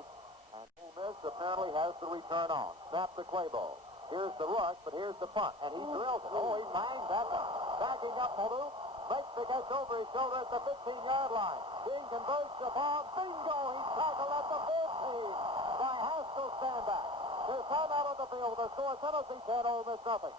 And Ole Miss apparently has the return on. Snap to Clabo. Here's the rush, but here's the punt. And he drills it. Oh, he bangs that one. Backing up Malou. Makes the catch over his shoulder at the 15-yard line. Being converts the ball. Bingo! He's tackled at the 14 by Haskell Standback. There's time out of the field. The score, Tennessee 10, Ole Miss nothing.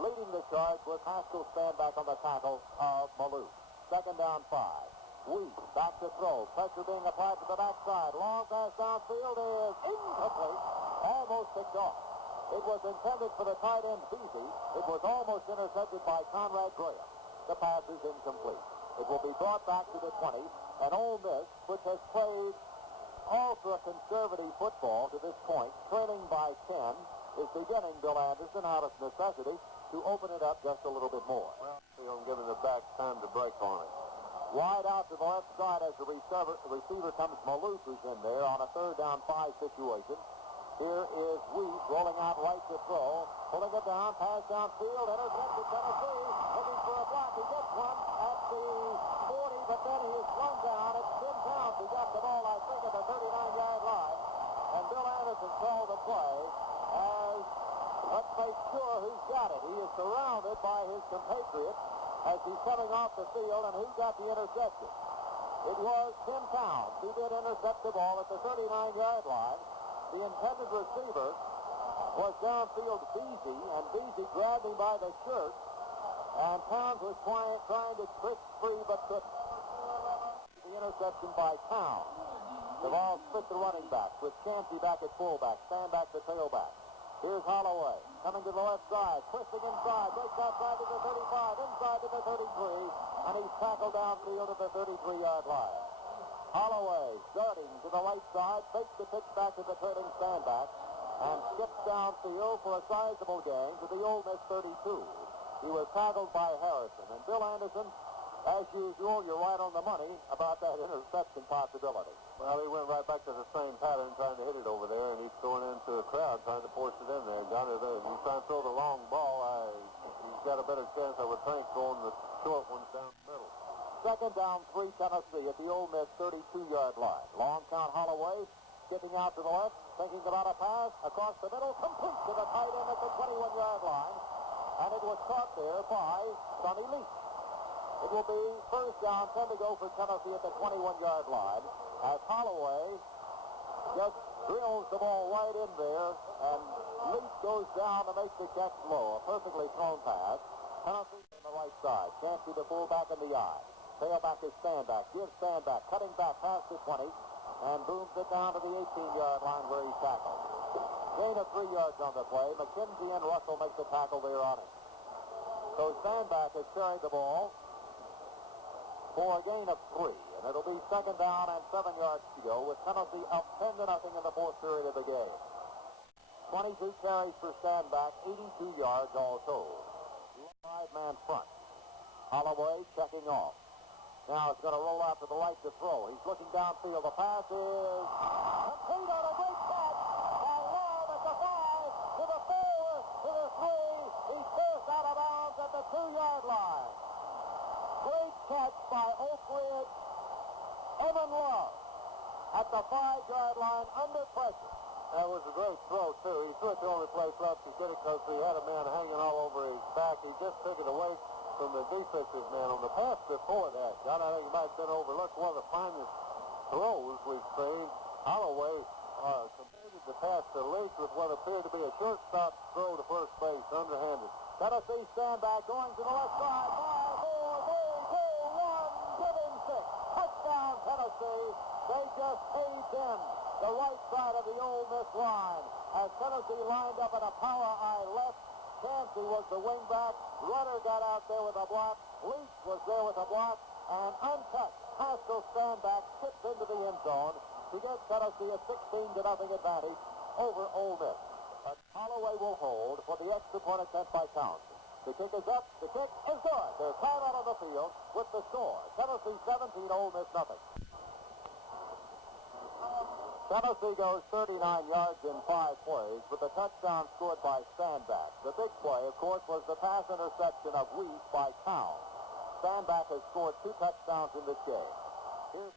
Leading the charge was Haskell Standback on the tackle of Malou. Second down 5. Weiss back to throw. Pressure being applied to the backside. Long pass downfield is incomplete. Almost picked off. It was intended for the tight end Beasy. It was almost intercepted by Conrad Graham. The pass is incomplete. It will be brought back to the 20. And Ole Miss, which has played also a conservative football to this point, trailing by 10, is beginning, Bill Anderson, out of necessity, to open it up just a little bit more. Well, he'll give the back time to break on it. Wide out to the left side as the receiver comes. Maloof, who's in there on a third down 5 situation. Here is Weiss rolling out right to throw. Pulling it down, pass downfield, intercepted Tennessee. Looking for a block. He gets one at the 40, but then he is slung down. It's Tim Towns who got the ball, I think, at the 39-yard line. And Bill Anderson called the play as, let's make sure who's got it. He is surrounded by his compatriots as he's coming off the field, and who got the interception? It was Tim Towns who did intercept the ball at the 39-yard line. The intended receiver was downfield Beasy, and Beasy grabbed him by the shirt, and Towns was trying to twist free, but couldn't. The interception by Towns. The ball split the running back with Chansey back at fullback, Standback the tailback. Here's Holloway coming to the left side, twisting inside, breaks outside to the 35, inside to the 33, and he's tackled downfield at the 33-yard line. Holloway starting to the right side, fakes the pitch back to the trailing Standback, and skips downfield for a sizable gain to the Ole Miss 32. He was tackled by Harrison. And Bill Anderson, as usual, you're right on the money about that interception possibility. Well, he went right back to the same pattern, trying to hit it over there, and he's throwing into a crowd, trying to force it in there. Johnny, if he's trying to throw the long ball, he's got a better chance, I would think, going the short ones down the middle. Second down 3, Tennessee at the Ole Miss 32-yard line. Long count Holloway, skipping out to the left, thinking about a pass across the middle, complete to the tight end at the 21-yard line, and it was caught there by Sonny Leach. It will be first down, 10 to go for Tennessee at the 21-yard line, as Holloway just drills the ball right in there, and Leach goes down to make the catch low. A perfectly thrown pass. Tennessee on the right side. Chansey the fullback in the eye. Tailback is Standback. Gives Standback. Cutting back past the 20, and booms it down to the 18-yard line where he's tackled. Gain of 3 yards on the play. McKenzie and Russell make the tackle there on him. So Standback has carried the ball for a gain of 3, and it'll be second down and 7 yards to go with Tennessee up 10-0 in the fourth period of the game. 22 carries for Standback, 82 yards all told. 5-man front. Holloway checking off. Now it's going to roll out to the right to throw. He's looking downfield. The pass is complete on a great catch by Love at the 5, to the 4, to the 3. He's forced out of bounds at the 2-yard line. Great catch by Oak Ridge. Evan Love at the 5-yard line under pressure. That was a great throw, too. He threw it the only place left to get it because he had a man hanging all over his back. He just took it away from the defensive man. On the pass before that, John, I think he might have been overlooked. One of the finest throws we've seen. Holloway compared to the pass to Leach with what appeared to be a shortstop throw to first base, underhanded. Tennessee stand back, going to the left side. 5, 4, 3, 2, 1, give him 6. Touchdown, Tennessee. They just paved in the right side of the Ole Miss line as Tennessee lined up at a power eye left. Chansey was the wingback. Rudder got out there with a block. Leach was there with a block. And untouched, Haskell stand back, tipped into the end zone to get Tennessee a 16-0 advantage over Ole Miss. But Holloway will hold for the extra point attempt by Townsend. The kick is up. The kick is good. There's time out on the field with the score. Tennessee 17, Ole Miss nothing. Tennessee goes 39 yards in 5 plays with the touchdown scored by Standback. The big play, of course, was the pass interception of Weiss by Towns. Standback has scored 2 touchdowns in this game. Here's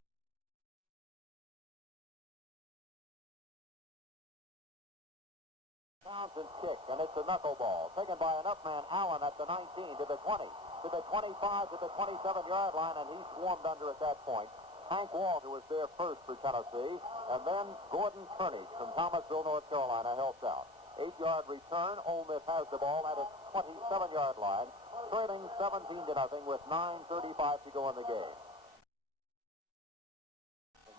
Townsend's kick, and it's a knuckleball taken by an upman, Allen, at the 19, to the 20, to the 25, to the 27-yard line, and he swarmed under at that point. Hank Walter was there first for Tennessee, and then Gordon Turney from Thomasville, North Carolina, helped out. 8-yard return. Ole Miss has the ball at its 27-yard line, trailing 17-0 with 9:35 to go in the game.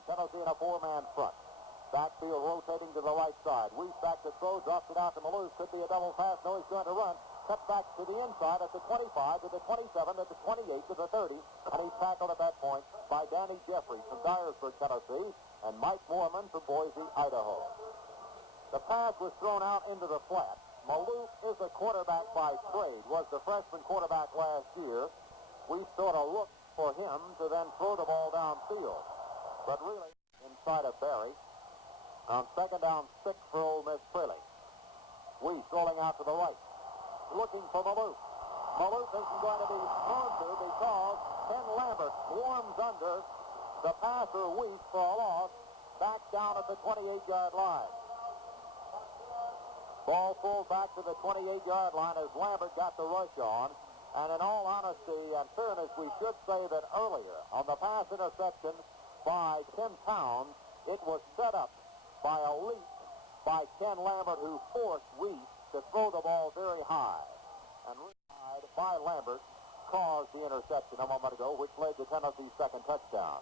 Tennessee in a 4-man front. Backfield rotating to the right side. Weiss back to throw, drops it out to Maloof. Could be a double pass. No, he's going to run. Cut back to the inside at the 25, to the 27, to the 28, to the 30. And he's tackled at that point by Danny Jeffrey from Dyersburg, Tennessee, and Mike Moorman from Boise, Idaho. The pass was thrown out into the flat. Maloof is a quarterback by trade, was the freshman quarterback last year. We sort of looked for him to then throw the ball downfield. But really, inside of Barry, on second down 6 for Ole Miss trailing. Weiss rolling out to the right, looking for Maloof. Maloof isn't going to be thrown to because Ken Lambert swarms under the passer Weiss for a loss back down at the 28-yard line. Ball pulled back to the 28-yard line as Lambert got the rush on. And in all honesty and fairness, we should say that earlier on the pass interception by Tim Towns, it was set up by a leap by Ken Lambert, who forced Weiss to throw the ball very high. And retired by Lambert caused the interception a moment ago, which led to Tennessee's second touchdown.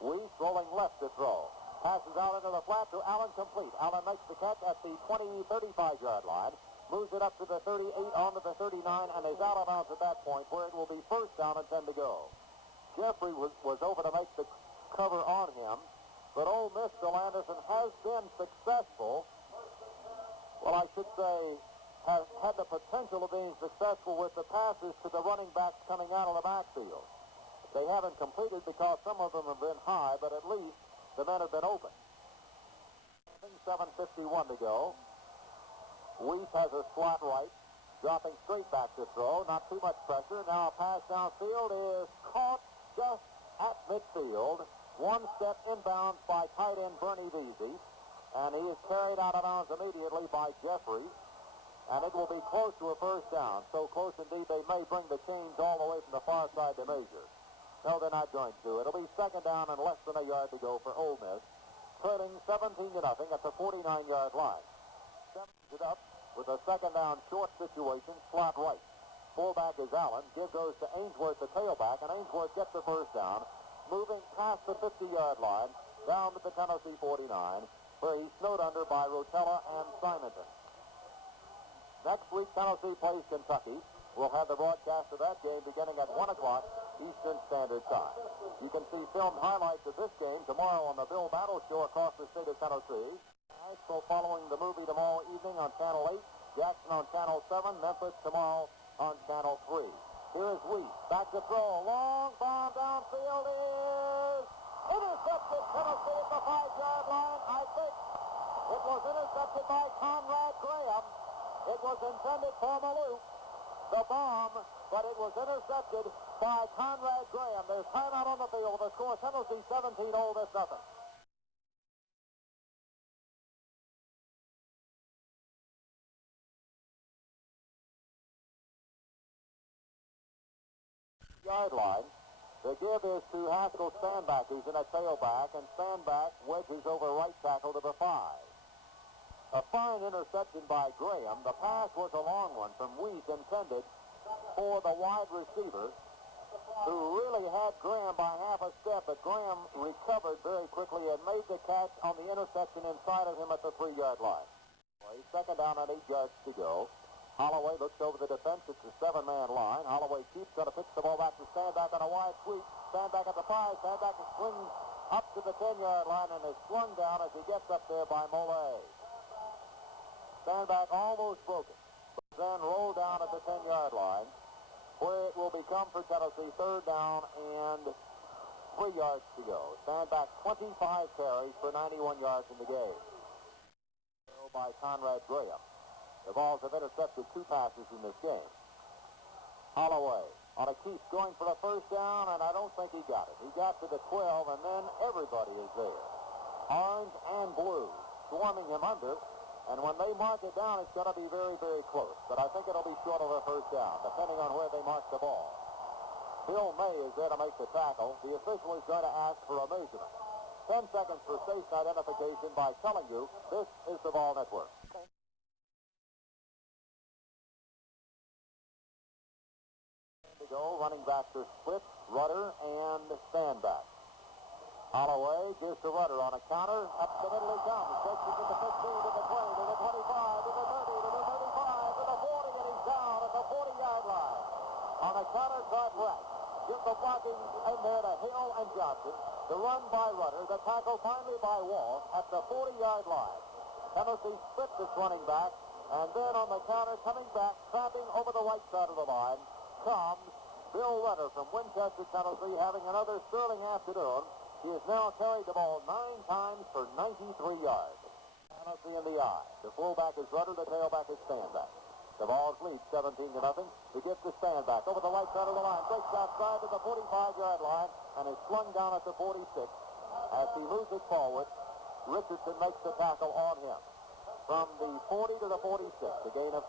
Weiss rolling left to throw. Passes out into the flat to Allen, complete. Allen makes the catch at the 35-yard line. Moves it up to the 38, onto the 39, and is out of bounds at that point, where it will be first down and 10 to go. Jeffrey was over to make the cover on him, but Ole Miss, Bill Anderson, has been successful. Well, I should say, has had the potential of being successful with the passes to the running backs coming out of the backfield. They haven't completed because some of them have been high, but at least the men have been open. 7:51 to go. Weiss has a slot right, dropping straight back to throw. Not too much pressure. Now a pass downfield is caught just at midfield. One step inbounds by tight end Bernie Veazey, and he is carried out of bounds immediately by Jeffrey, and it will be close to a first down. So close indeed they may bring the chains all the way from the far side to measure. No, they're not going to. It'll be second down and less than a yard to go for Ole Miss, trailing 17-0 at the 49-yard line. Steps it up with a second down short situation, slot right. Fullback is Allen. Give goes to Ainsworth, the tailback, and Ainsworth gets the first down, moving past the 50-yard line, down to the Tennessee 49, where he's snowed under by Rotella and Simonton. Next week, Tennessee plays Kentucky. We'll have the broadcast of that game beginning at 1 o'clock Eastern Standard Time. You can see film highlights of this game tomorrow on the Bill Battle Show across the state of Tennessee. So following the movie tomorrow evening on Channel 8, Jackson on Channel 7, Memphis tomorrow on Channel 3. Here is Weiss. Back to throw. Long bomb downfield is intercepted. Tennessee at the 5-yard line. I think it was intercepted by Conrad Graham. It was intended for Maloof, the bomb, but it was intercepted by Conrad Graham. There's timeout on the field. The score, Tennessee 17, Ole Miss nothing. Yard line. The give is to Haskell Standback, who's in a tailback, and Standback wedges over right tackle to the 5. A fine interception by Graham. The pass was a long one from Weiss, intended for the wide receiver, who really had Graham by half a step, but Graham recovered very quickly and made the catch on the interception inside of him at the 3-yard line. Second down and 8 yards to go. Holloway looks over the defense. It's a 7-man line. Holloway keeps, going to pitch the ball back to Standback on a wide sweep. Standback at the 5. Standback swings up to the 10-yard line and is slung down as he gets up there by Mole. Standback almost broke it, but then rolled down at the 10-yard line, where it will become for Tennessee 3rd down and 3 yards to go. Standback 25 carries for 91 yards in the game. By Conrad Graham. The Vols have intercepted 2 passes in this game. Holloway on a keep going for a 1st down, and I don't think he got it. He got to the 12, and then everybody is there. Orange and blue swarming him under, and when they mark it down, it's going to be very, very close. But I think it'll be short of a 1st down, depending on where they mark the ball. Bill May is there to make the tackle. The official is going to ask for a measurement. 10 seconds for station identification by telling you this is the Ball Network. To go, running back to split, Rudder, and Standback. Holloway gives to Rudder on a counter. Up the middle he comes. Takes it to the 15, to the 20, to the 25, to the 30, to the 35, to the 40, and he's down at the 40-yard line. On a counter cut right. Give the blocking in there to Hill and Johnson. The run by Rudder, the tackle finally by Wall at the 40-yard line. Tennessee split this running back, and then on the counter, coming back, trapping over the right side of the line, comes Bill Rudder from Winchester, Tennessee, having another sterling afternoon. He has now carried the ball 9 times for 93 yards. Tennessee in the eye. The fullback is Rudder, the tailback is Standback. The Vols lead 17-0. He gives to Standback over the right side of the line. Breaks outside to the 45-yard line and is slung down at the 46. As he moves it forward, Richardson makes the tackle on him. From the 40 to the 46, a gain of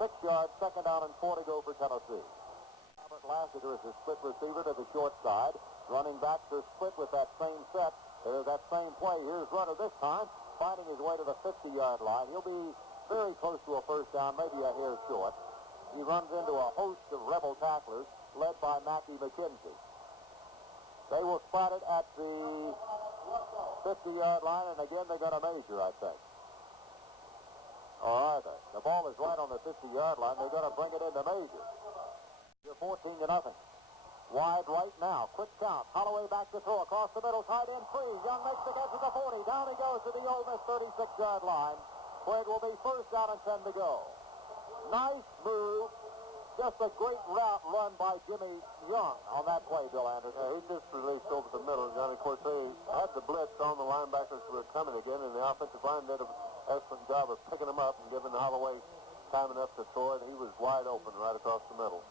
6 yards, 2nd down and 4 to go for Tennessee. Robert Lassiter is a split receiver to the short side. Running back to split with that same set. That same play. Here's Rudder this time, finding his way to the 50-yard line. He'll be very close to a 1st down, maybe a hair short. He runs into a host of rebel tacklers led by Matthew McKenzie. They will spot it at the 50-yard line, and again they're going to measure, I think. Or are they? The ball is right on the 50-yard line. They're going to bring it in to measure. You're 14-0. Wide right now. Quick count. Holloway back to throw across the middle. Tight end free. Young makes the catch at the 40. Down he goes to the Ole Miss 36-yard line, where it will be 1st down and 10 to go. Nice move. Just a great route run by Jimmy Young on that play, Bill Anderson. Yeah, he just released over the middle, and of course they had the blitz on the linebackers who were coming again, and the offensive line did an excellent job of picking them up and giving Holloway time enough to throw it. He was wide open right across the middle.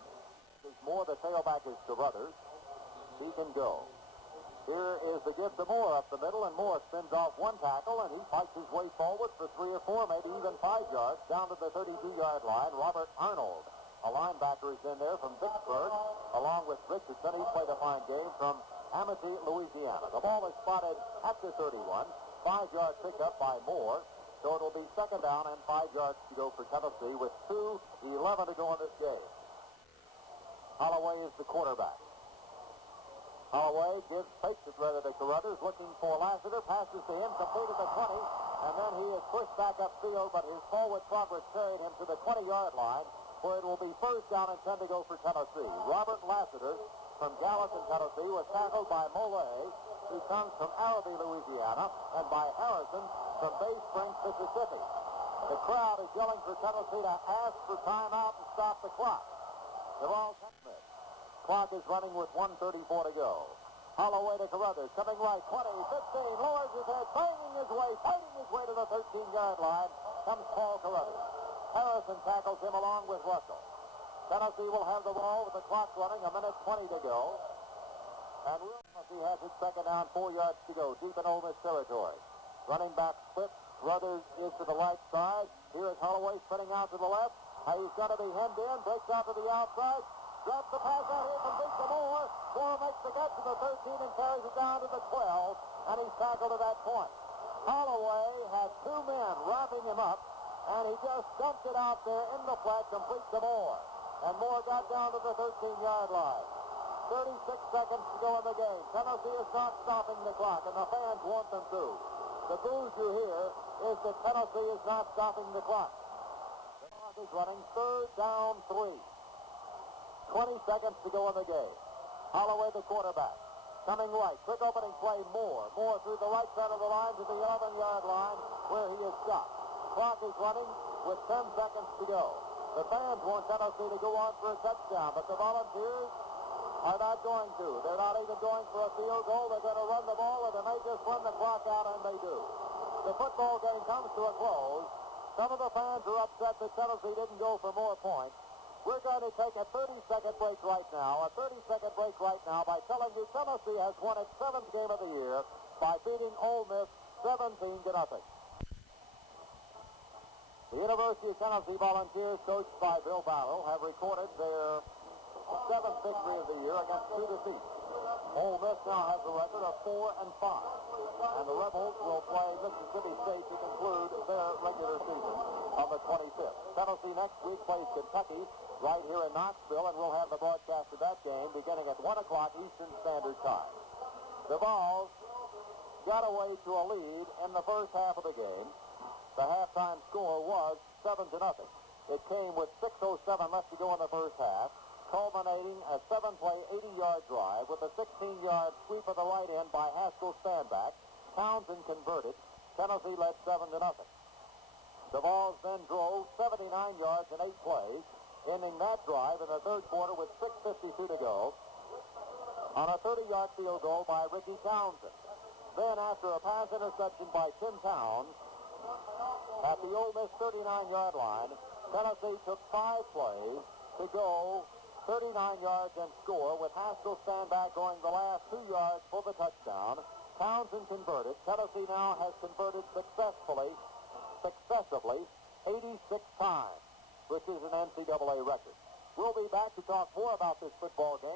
Moore, the tailback, is to Rudders. He can go. Here is the give to Moore up the middle, and Moore spins off 1 tackle, and he fights his way forward for 3 or 4, maybe even 5 yards, down to the 32-yard line. Robert Arnold, a linebacker, is in there from Vicksburg, along with Richardson. He's played a fine game from Amity, Louisiana. The ball is spotted at the 31. 5-yard pickup by Moore. So it'll be 2nd down and 5 yards to go for Tennessee with 2:11 to go in this game. Holloway is the quarterback. Holloway fakes it rather to Carruthers, looking for Lassiter, passes to him, completed the 20, and then he is pushed back upfield, but his forward progress carried him to the 20-yard line, where it will be 1st down and 10 to go for Tennessee. Robert Lassiter from Gallatin, Tennessee, was tackled by Mole, who comes from Arabi, Louisiana, and by Harrison from Bay Springs, Mississippi. The crowd is yelling for Tennessee to ask for timeout and stop the clock. The ball clock is running with 1:34 to go. Holloway to Carruthers, coming right, 20, 15, lowers his head, fighting his way to the 13-yard line, comes Paul Carruthers. Harrison tackles him along with Russell. Tennessee will have the ball with the clock running, 1:20 to go. And Tennessee has it 2nd down, 4 yards to go, deep in Ole Miss territory. Running back split, Carruthers is to the right side. Here is Holloway spinning out to the left. He's got to be hemmed in, breaks out to the outside, drops the pass out here from Big to Moore. Moore makes the catch to the 13 and carries it down to the 12, and he's tackled at that point. Holloway had two men wrapping him up, and he just dumped it out there in the flat, complete to Moore. And Moore got down to the 13-yard line. 36 seconds to go in the game. Tennessee is not stopping the clock, and the fans want them to. The booze you hear is that Tennessee is not stopping the clock. The clock is running, third down 3. 20 seconds to go in the game. Holloway, the quarterback. Coming right, quick opening play, Moore. Moore through the right side of the line to the 11-yard line where he is stopped. Clock is running with 10 seconds to go. The fans want Tennessee to go on for a touchdown, but the Volunteers are not going to. They're not even going for a field goal. They're going to run the ball, or they may just run the clock out, and they do. The football game comes to a close. Some of the fans are upset that Tennessee didn't go for more points. We're going to take a 30-second break right now, by telling you Tennessee has won its 7th game of the year by beating Ole Miss 17-0. The University of Tennessee Volunteers, coached by Bill Barrow, have recorded their 7th victory of the year against 2 defeats. Ole Miss now has a record of 4-5, and the Rebels will play Mississippi State to conclude their regular season on the 25th. Tennessee next week plays Kentucky right here in Knoxville, and we'll have the broadcast of that game beginning at 1 o'clock Eastern Standard Time. The Vols got away to a lead in the first half of the game. The halftime score was 7-0. It came with 6:07 left to go in the first half, culminating a 7-play, 80-yard drive with a 16-yard sweep of the right end by Haskell Standback. Townsend converted. Tennessee led 7-0. The Vols then drove 79 yards in 8 plays, ending that drive in the third quarter with 6:52 to go on a 30-yard field goal by Ricky Townsend. Then, after a pass interception by Tim Towns at the Ole Miss 39-yard line, Tennessee took 5 plays to go 39 yards and score, with Haskell Standback going the last 2 yards for the touchdown. Townsend converted. Tennessee now has converted successively 86 times, which is an NCAA record. We'll be back to talk more about this football game.